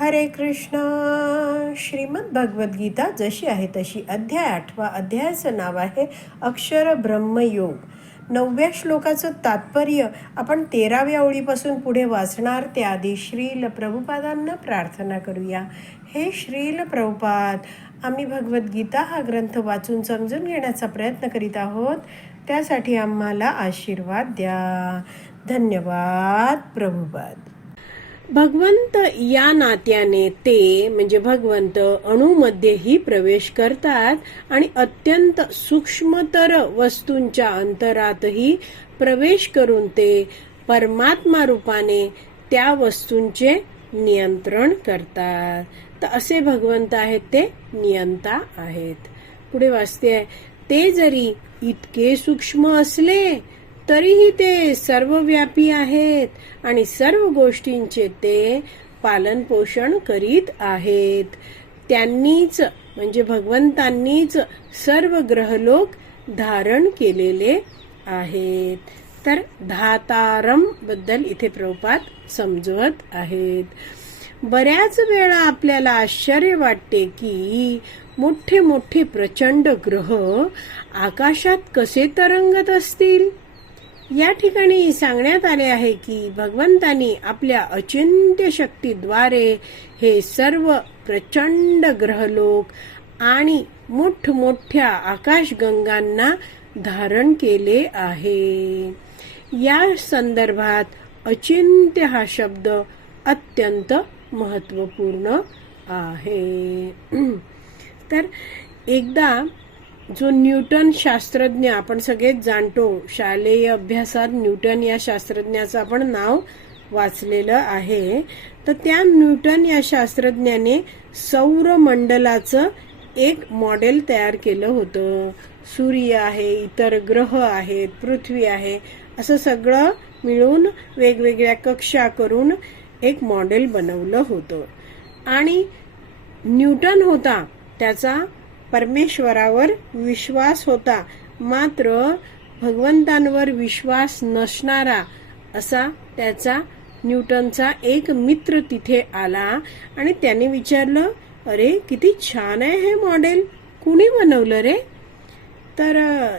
हरे कृष्ण. श्रीमद भगवद्गीता जशी आहे तशी अध्याय आठवा अध्यायाचं नाव आहे अक्षर ब्रह्मयोग नवव्या श्लोकाचं तात्पर्य आपण तेराव्या ओळीपासून पुढे वाचणार त्याआधी श्रील प्रभुपादांना प्रार्थना करूया. हे श्रील प्रभुपाद आम्ही भगवद्गीता हा ग्रंथ वाचून समजून घेण्याचा प्रयत्न करीत आहोत. त्यासाठी आम्हाला आशीर्वाद द्या. धन्यवाद प्रभुपाद. भगवंत या नात्याने ते म्हणजे भगवंत अणूमध्येही प्रवेश करतात आणि अत्यंत सूक्ष्मतर वस्तूंच्या अंतरातही प्रवेश करून ते परमात्मा रूपाने त्या वस्तूंचे नियंत्रण करतात. तर असे भगवंत आहेत ते नियंता आहेत. पुढे वाचते ते जरी इतके सूक्ष्म असले तरीही ते सर्वव्यापी आहेत आणि सर्व गोष्टींचे ते पालन पोषण करीत आहेत. त्यांनीच म्हणजे भगवंतांनीच सर्व ग्रहलोक धारण केलेले आहेत. तर धातारमबद्दल इथे प्रभुपात समजवत आहेत. बऱ्याच वेळा आपल्याला आश्चर्य वाटते की मोठे मोठे प्रचंड ग्रह आकाशात कसे तरंगत असतील? या ठिकाणी सांगण्यात आले आहे की भगवंतानी आपल्या अचिंत्य शक्तीद्वारे हे सर्व प्रचंड ग्रहलोक आणि मोठमोठ्या आकाशगंगांना धारण केले आहे. या संदर्भात अचिंत्य हा शब्द अत्यंत महत्त्वपूर्ण आहे. तर एकदा जो न्यूटन शास्त्रज्ञ आपण सगळेच जाणतो शालेय अभ्यासात न्यूटन या शास्त्रज्ञाचं आपण नाव वाचलेलं आहे. तर त्या न्यूटन या शास्त्रज्ञाने सौरमंडलाचं एक मॉडेल तयार केलं होतं. सूर्य आहे इतर ग्रह आहेत पृथ्वी आहे असं सगळं मिळून वेगवेगळ्या कक्षा करून एक मॉडेल बनवलं होतं. आणि न्यूटन होता त्याचा परमेश्वरावर विश्वास होता. मात्र भगवंतांवर विश्वास नसणारा असा त्याचा न्यूटनचा एक मित्र तिथे आला आणि त्याने विचारलं अरे किती छान आहे हे मॉडेल. कुणी बनवलं रे? तर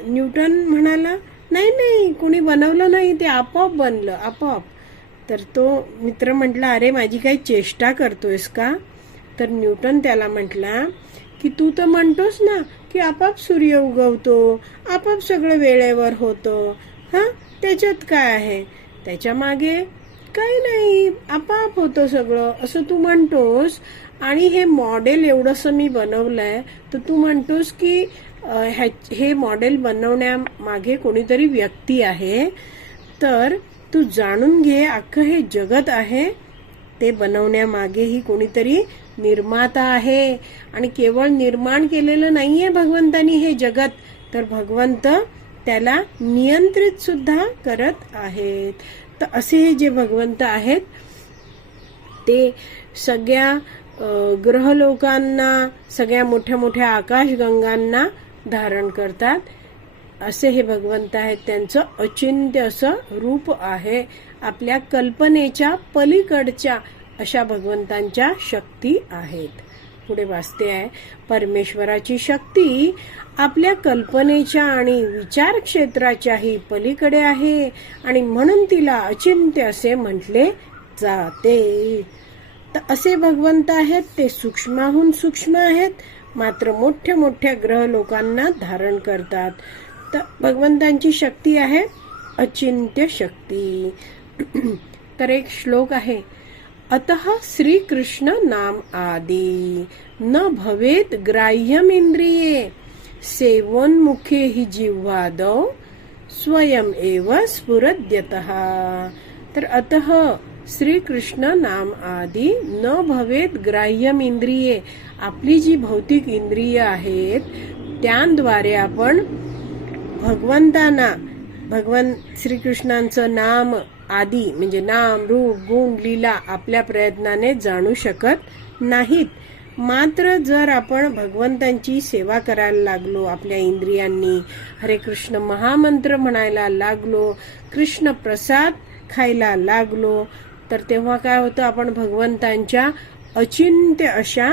न्यूटन म्हणाला नाही नाही कुणी बनवलं नाही ते आपोआप बनलं आपोआप. तर तो मित्र म्हटला अरे माझी काही चेष्टा करतोयस का? तर न्यूटन त्याला म्हटला की तू तर म्हणतोस ना की आपाप सूर्य उगवतो आपाप सगळं वेळेवर होतं. हा? त्याच्यात काय आहे? त्याच्यामागे काही नाही. आपाप होतं सगळं असं तू म्हणतोस. आणि हे मॉडेल एवढंसं मी बनवलंय तर तू म्हणतोस की हे मॉडेल बनवण्यामागे कोणीतरी व्यक्ती आहे. तर तू जाणून घे अख्खं हे जगत आहे. ते बनवण्यामागेही कोणीतरी निर्माता आहे. आणि केवळ निर्माण केलेलं नाहीये भगवंतानी हे जगत तर भगवंत त्याला नियंत्रित सुद्धा करत आहेत. तर असे हे जे भगवंत आहेत ते सगळ्या ग्रहलोकांना सगळ्या मोठ्या मोठ्या आकाशगंगांना धारण करतात. असे हे भगवंत आहेत. त्यांचं अचिंत्य असं रूप आहे. आपल्या कल्पनेच्या पलीकडच्या अशा भगवंतांच्या शक्ती आहेत. पुढे वाचते आहे परमेश्वराची शक्ती आपल्या कल्पनेच्या आणि विचार क्षेत्राच्याही पलीकडे आहे आणि म्हणून तिला अचिंत्य असे म्हटले जाते. तर असे भगवंत आहेत ते सूक्ष्माहून सूक्ष्म आहेत मात्र मोठ्या मोठ्या ग्रह लोकांना धारण करतात. तर भगवंतांची शक्ती आहे अचिंत्य शक्ती. तर एक श्लोक आहे अतः श्रीकृष्ण नाम आदि। न भवेत ग्राह्यमिंद्रिये सेवोन्मुखे हि जिह्वादौ स्वयं एव स्फुरद्यत। तर अतः श्रीकृष्ण नाम आदि न भवेत ग्राह्यम इंद्रिये आपली जी भौतिक इंद्रिय आहेत त्यांद्वारे आपण भगवंतांना भगवान श्रीकृष्णांचं नाम आदी म्हणजे नाम रूप गुण लीला आपल्या प्रयत्नाने जाणू शकत नाहीत. मात्र जर आपण भगवंतांची सेवा करायला लागलो आपल्या इंद्रियांनी हरे कृष्ण महामंत्र म्हणायला लागलो कृष्ण प्रसाद खायला लागलो तर तेव्हा काय होतं आपण भगवंतांच्या अचिंत्य अशा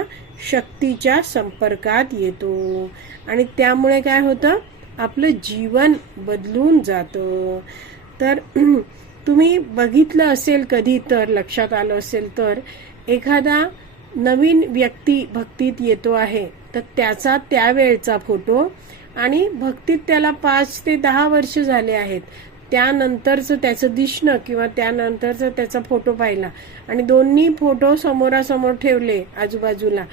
शक्तीच्या संपर्कात येतो. आणि त्यामुळे काय होतं आपलं जीवन बदलून जातं. तर तुम्ही बघितलं असेल कधी तर लक्षात आलं असेल तर एखादा नवीन व्यक्ती भक्तीत येतो आहे तर त्याचा त्यावेळचा फोटो आणि भक्तीत त्याला पाच ते दहा वर्ष झाले आहेत. त्यानंतरचं त्याचं दिसणं किंवा त्यानंतरचा त्याचा फोटो पाहिला आणि दोन्ही फोटो समोरासमोर ठेवले आजूबाजूला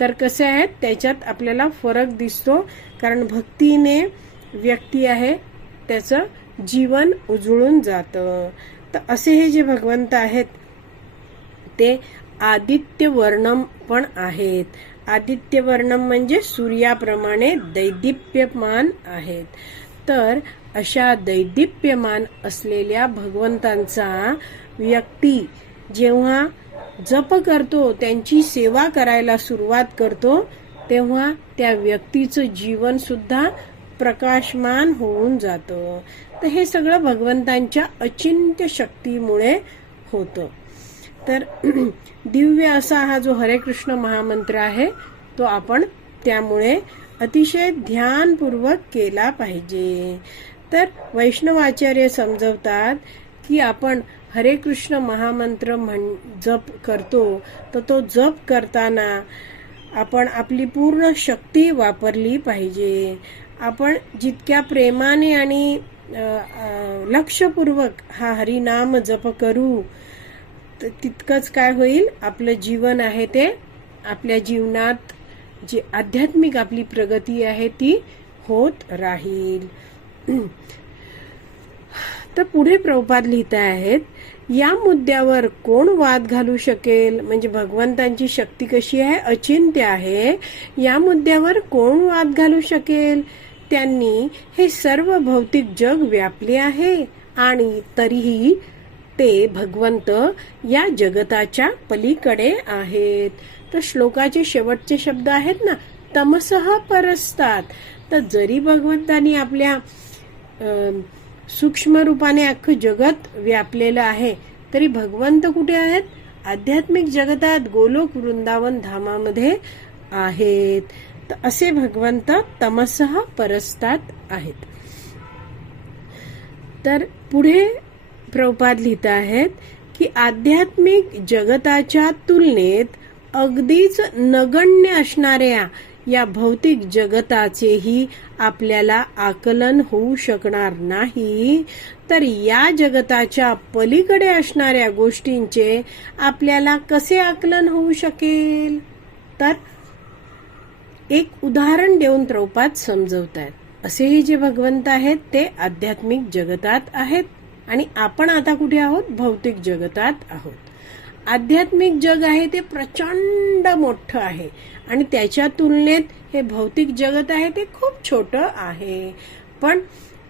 तर कसे आहेत? त्याच्यात आपल्याला फरक दिसतो कारण भक्तीने व्यक्ती आहे त्याचं जीवन उजळून जातं. तर असे हे जे भगवंत आहेत ते आदित्य वर्णम पण आहेत. आदित्य वर्णम म्हणजे सूर्याप्रमाणे दैदिप्यमान आहेत. तर अशा दैदिप्यमान असलेल्या भगवंतांचा व्यक्ती जेव्हा जप करतो त्यांची सेवा करायला सुरुवात करतो तेव्हा त्या व्यक्तीचं जीवन सुद्धा प्रकाशमान होऊन जातं. तर हे सगळं भगवंतांच्या अचिंत्य शक्तीमुळे होतं. तर दिव्य असा हा जो हरे कृष्ण महामंत्र आहे तो आपण त्यामुळे अतिशय ध्यानपूर्वक केला पाहिजे. तर वैष्णवाचार्य समजवतात की आपण हरे कृष्ण महामंत्र म्हण जप करतो तर तो जप करताना आपण आपली पूर्ण शक्ती वापरली पाहिजे. आपण जितक्या प्रेमाने आणि लक्षपूर्वक हा हरिनाम जप करू तितकंच काय होईल? आपलं जीवन आहे ते आपल्या जीवनात जी आध्यात्मिक आपली प्रगती आहे ती होत राहील. तर पुढे प्रभुपाद लिहित आहेत या मुद्द्यावर कोण वाद घालू शकेल? म्हणजे भगवंतांची शक्ती कशी आहे? अचिंत्य आहे. या मुद्द्यावर कोण वाद घालू शकेल? त्यांनी हे सर्व भौतिक जग व्यापले आहे आणि तरीही ते भगवंत या जगताच्या पलीकडे आहेत. तर श्लोकाचे शेवटचे शब्द आहेत ना तमसह परस्तात. तर जरी भगवंतांनी आपल्या सूक्ष्म रूपाने अख्खं जगत व्यापलेलं आहे. तरी भगवंत कुठे आहेत? आध्यात्मिक जगतात गोलोक वृंदावन धामामध्ये आहेत. तर असे भगवंत तमसह परस्तात आहेत. तर पुढे प्रभुपाद लिहित आहेत की आध्यात्मिक जगताच्या तुलनेत अगदीच नगण्य असणाऱ्या या भौतिक जगताचेही आपल्याला आकलन होऊ शकणार नाही. तर या जगताच्या पलीकडे असणाऱ्या गोष्टींचे आपल्याला कसे आकलन होऊ शकेल? तर एक उदाहरण देऊन प्रभुपाद समजवतात. असेही जे भगवंत आहेत ते आध्यात्मिक जगतात आहेत आणि आपण आता कुठे आहोत? भौतिक जगतात आहोत. आध्यात्मिक जग आहे ते प्रचंड मोठं आहे. आणि त्याच्या तुलनेत हे भौतिक जगत आहे ते खूप छोटं आहे. पण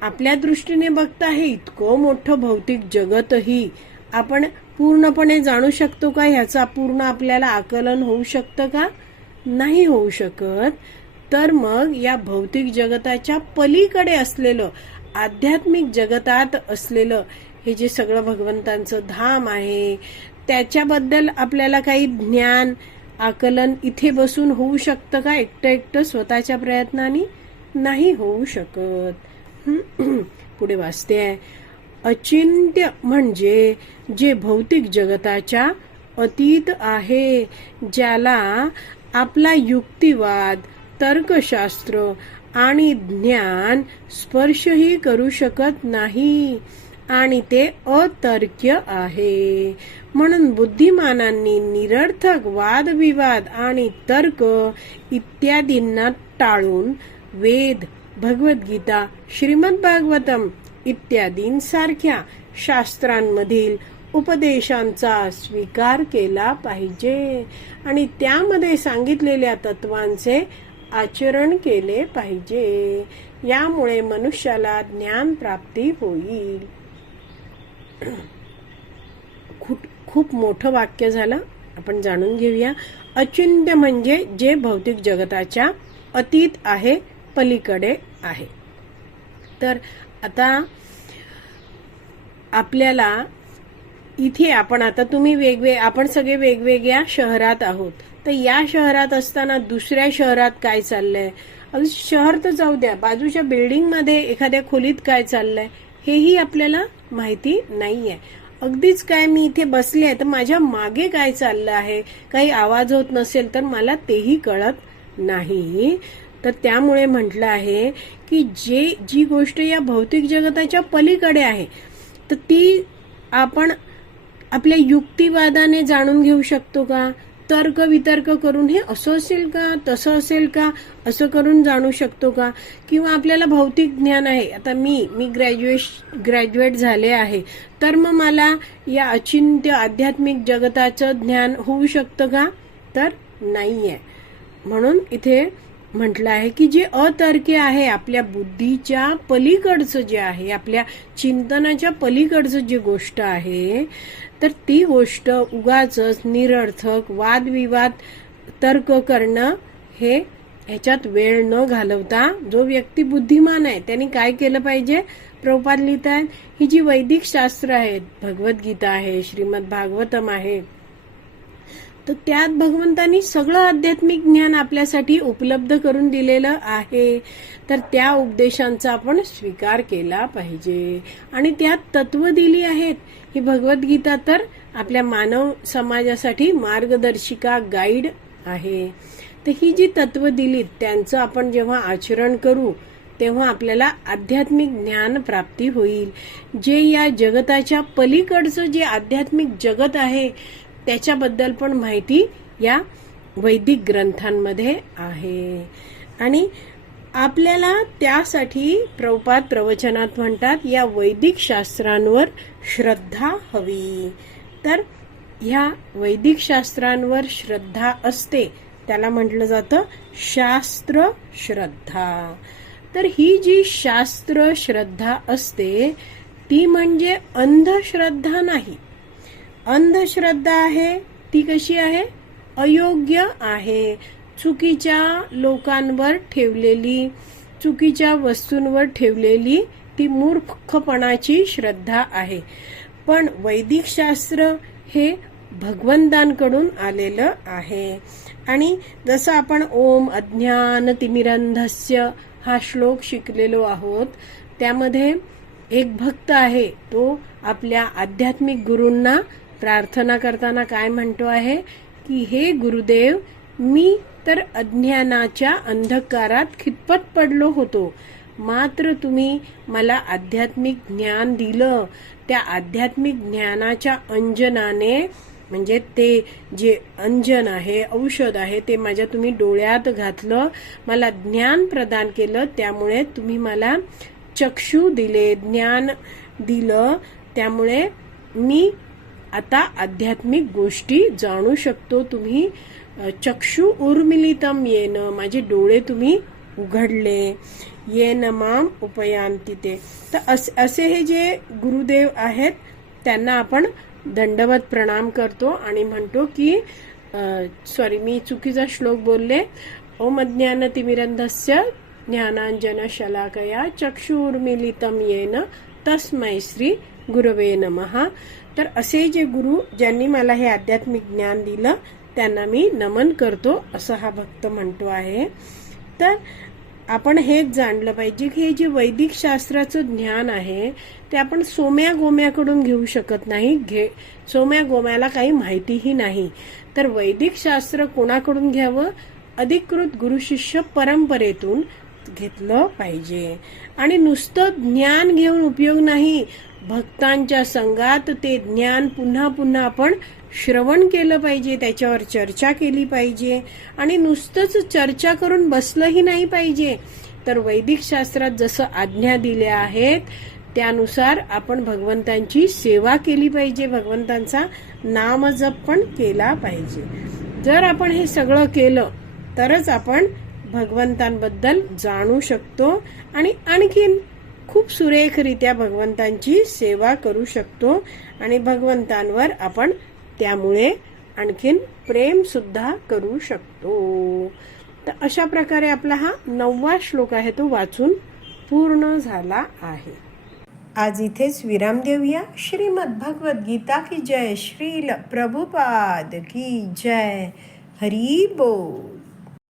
आपल्या दृष्टीने बघता हे इतकं मोठं भौतिक जगतही आपण पूर्णपणे जाणू शकतो का? ह्याचा पूर्ण आपल्याला आकलन होऊ शकतं का? नाही होऊ शकत. तर मग या भौतिक जगताच्या पलीकडे असलेलं आध्यात्मिक जगतात असलेलं हे जे सगळं भगवंतांचं धाम आहे त्याच्याबद्दल आपल्याला काही ज्ञान आकलन इथे बसून होऊ शकतं का एकटं एकटं स्वतःच्या प्रयत्नाने? नाही होऊ शकत. पुढे वाचते आहे. अचिंत्य म्हणजे जे भौतिक जगताच्या अतीत आहे ज्याला आपला युक्तिवाद तर्कशास्त्र आणि ज्ञान स्पर्शही करू शकत नाही. आणि ते अतर्क्य आहे. म्हणून बुद्धिमानांनी निरर्थक वादविवाद आणि तर्क इत्यादींना टाळून वेद भगवद्गीता श्रीमद भागवतम इत्यादींसारख्या शास्त्रांमधील उपदेशांचा स्वीकार केला पाहिजे आणि त्यामध्ये सांगितलेल्या तत्वांचे आचरण केले पाहिजे. यामुळे मनुष्याला ज्ञान प्राप्ती होईल. खूप खूप मोठं वाक्य झालं. आपण जाणून घेऊया. अचिंत्य म्हणजे जे भौतिक जगताच्या अतीत आहे पलीकडे आहे. तर आता आपल्याला इथे आपण आता तुम्ही वेगवेग आपण सगळे वेगवेगळ्या शहरात आहोत. तर या शहरात असताना दुसऱ्या शहरात काय चाललंय? अगदी शहर तर जाऊ द्या. बाजूच्या बिल्डिंगमध्ये एखाद्या खोलीत काय चाललंय? हेही आपल्याला माहिती नाही आहे अगदीच काय मी इथे बसले आहे तर माझ्या मागे काय चाललं आहे? काही आवाज होत नसेल तर मला तेही कळत नाही. तर त्यामुळे म्हटलं आहे की जे जी गोष्ट या भौतिक जगताच्या पलीकडे आहे तर ती आपण आपल्या युक्तिवादाने जाणून घेऊ शकतो का? तर्क वितर्क करून हे असं असेल का तसं असेल का असं करून जाणू शकतो का? किंवा आपल्याला भौतिक ज्ञान आहे. आता मी मी ग्रॅज्युएश ग्रॅज्युएट झाले आहे. तर मग मला या अचिंत्य आध्यात्मिक जगताचं ज्ञान होऊ शकतं का? तर नाही आहे म्हणून इथे म्हटलं आहे की जे अतर्के आहे आपल्या बुद्धीच्या पलीकडचं जे आहे आपल्या चिंतनाच्या पलीकडचं जी गोष्ट आहे तर ती गोष्ट उगाच निरर्थक वादविवाद तर्क करणं हे ह्याच्यात वेळ न घालवता जो व्यक्ती बुद्धिमान आहे त्यांनी काय केलं पाहिजे? प्रभुपाद लिहित आहेत ही जी वैदिक शास्त्र आहेत भगवद्गीता आहे श्रीमद भागवतम आहे तर त्यात भगवंतांनी सगळं आध्यात्मिक ज्ञान आपल्यासाठी उपलब्ध करून दिलेलं आहे. तर त्या उपदेशांचा आपण स्वीकार केला पाहिजे. आणि त्यात तत्व दिली आहेत. ही भगवद्गीता तर आपल्या मानव समाजासाठी मार्गदर्शिका गाईड आहे. तर ही जी तत्व दिलीत त्यांचं आपण जेव्हा आचरण करू तेव्हा आपल्याला आध्यात्मिक ज्ञान प्राप्ती होईल. जे या जगताच्या पलीकडचं जे आध्यात्मिक जगत आहे त्याच्याबद्दल पण माहिती या वैदिक ग्रंथांमध्ये आहे. आणि आपल्याला त्यासाठी प्रवपात प्रवचनात म्हणतात या वैदिक शास्त्रांवर श्रद्धा हवी. तर ह्या वैदिक शास्त्रांवर श्रद्धा असते त्याला म्हटलं जातं शास्त्र श्रद्धा. तर ही जी शास्त्र श्रद्धा असते ती म्हणजे अंधश्रद्धा नाही. अंधश्रद्धा आहे ती कशी आहे? अयोग्य आहे. चुकीच्या लोकांवर ठेवलेली चुकीच्या वस्तूंवर ठेवलेली ती मूर्खपणाची श्रद्धा आहे. पण वैदिक शास्त्र हे भगवंतांकडून आलेलं आहे. आणि जसं आपण ओम अज्ञान तिमिरंधस्य हा श्लोक शिकलेलो आहोत त्यामध्ये एक भक्त आहे तो आपल्या आध्यात्मिक गुरूंना प्रार्थना करताना काय म्हणतो आहे? की हे गुरुदेव मी तर अज्ञानाच्या अंधकारात खितपत पडलो होतो. मात्र तुम्ही मला आध्यात्मिक ज्ञान दिलं. त्या आध्यात्मिक ज्ञानाच्या अंजनाने म्हणजे ते जे अंजन आहे औषध आहे ते माझ्या तुम्ही डोळ्यात घातलं. मला ज्ञान प्रदान केलं. त्यामुळे तुम्ही मला चक्षु दिले ज्ञान दिलं. त्यामुळे मी आता आध्यात्मिक गोष्टी जाणू शकतो तुम्ही. चक्षु उर्मिलितम येन माझे डोळे तुम्ही उघडले. येन माम उपयांती ते. तर असे हे जे गुरुदेव आहेत त्यांना आपण दंडवत प्रणाम करतो आणि म्हणतो की सॉरी मी चुकीचा श्लोक बोलले. ओम अज्ञान तिमिरंधस्य ज्ञानांजन शलाकया चक्षुर्मिलितम येन तस्मै श्री गुरवे नमहा तर असे जे गुरु ज्यांनी मला हे आध्यात्मिक ज्ञान दिलं त्यांना मी नमन करतो असं हा भक्त म्हणतो आहे. तर आपण हेच जाणलं पाहिजे की हे जे वैदिक शास्त्राचं ज्ञान आहे ते आपण सोम्या गोम्याकडून घेऊ शकत नाही घे सोम्या गोम्याला काही माहितीही नाही. तर वैदिक शास्त्र कोणाकडून घ्यावं? अधिकृत गुरुशिष्य परंपरेतून घेतलं पाहिजे. आणि नुसतं ज्ञान घेऊन उपयोग नाही भक्तांच्या संघात ते ज्ञान पुन्हा पुन्हा आपण श्रवण केलं पाहिजे त्याच्यावर चर्चा केली पाहिजे. आणि नुसतंच चर्चा करून बसलंही नाही पाहिजे. तर वैदिक शास्त्रात जसं आज्ञा दिल्या आहेत त्यानुसार आपण भगवंतांची सेवा केली पाहिजे. भगवंतांचा नामजप पण केला पाहिजे. जर आपण हे सगळं केलं तरच आपण भगवंतांबद्दल जाणू शकतो आणि आणखीन खूप सुरेखरित्या भगवंतांची सेवा करू शकतो आणि भगवंतांवर आपण त्यामुळे आणखीन प्रेम सुद्धा करू शकतो. तर अशा प्रकारे आपला हा नववा श्लोक आहे तो वाचून पूर्ण झाला आहे. आज इथेच विराम देऊया. श्रीमद भगवत गीता की जय श्रील प्रभुपाद की जय. हरी बोल.